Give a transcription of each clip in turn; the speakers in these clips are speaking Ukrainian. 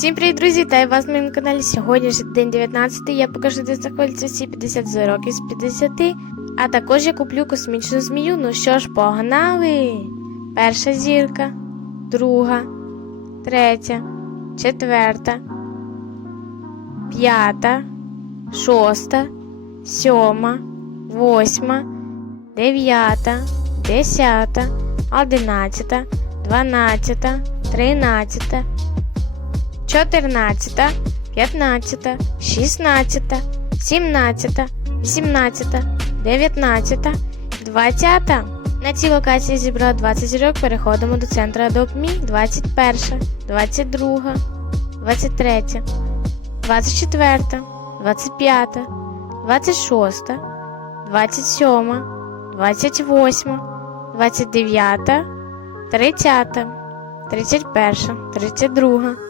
Всім привіт, друзі! Вітаю вас на моєму каналі. Сьогодні ж день 19. Я покажу, де знаходяться всі 50 зірок з 50. А також я куплю космічну змію. Ну що ж, погнали! Перша зірка, друга, третя, четверта, п'ята, шоста, сьома, восьма, дев'ята, десята, одинадцята, дванадцята, тринадцята. 14, 15, 16, 17, 18, 19, 20. На цій локації зібрав 20 зірок. Переходимо до Adopt Me. 21, 22, 23, 24, 25, 26, 27, 28, 29, 30, 31, 32,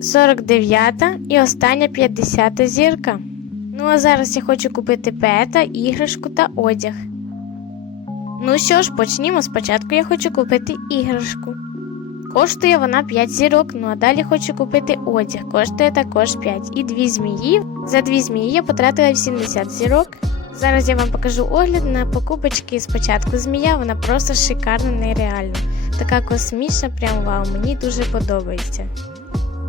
49 і остання 50 зірка. Ну а зараз я хочу купити пета, іграшку та одяг. Ну що ж, почнімо. Спочатку я хочу купити іграшку. Коштує вона 5 зірок, ну а далі хочу купити одяг. Коштує також 5. І дві змії. За дві змії я потратила 70 зірок. Зараз я вам покажу огляд на покупочки. Спочатку змія, вона просто шикарна, нереальна. Така космічна, прям вау, мені дуже подобається.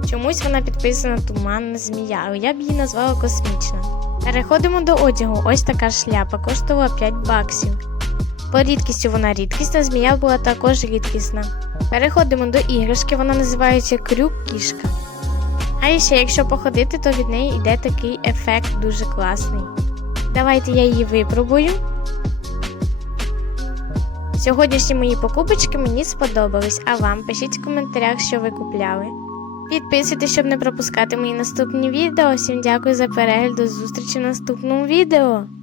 Чомусь вона підписана туманна змія, але я б її назвала космічна. Переходимо до одягу. Ось така шляпа коштувала 5 баксів. По рідкістю вона рідкісна, змія була також рідкісна. Переходимо до іграшки, вона називається крюк кішка. А ще якщо походити, то від неї йде такий ефект дуже класний. Давайте я її випробую. Сьогоднішні мої покупочки мені сподобались, а вам пишіть в коментарях, що ви купляли. Підписуйтесь, щоб не пропускати мої наступні відео. Всім дякую за перегляд. До зустрічі в наступному відео.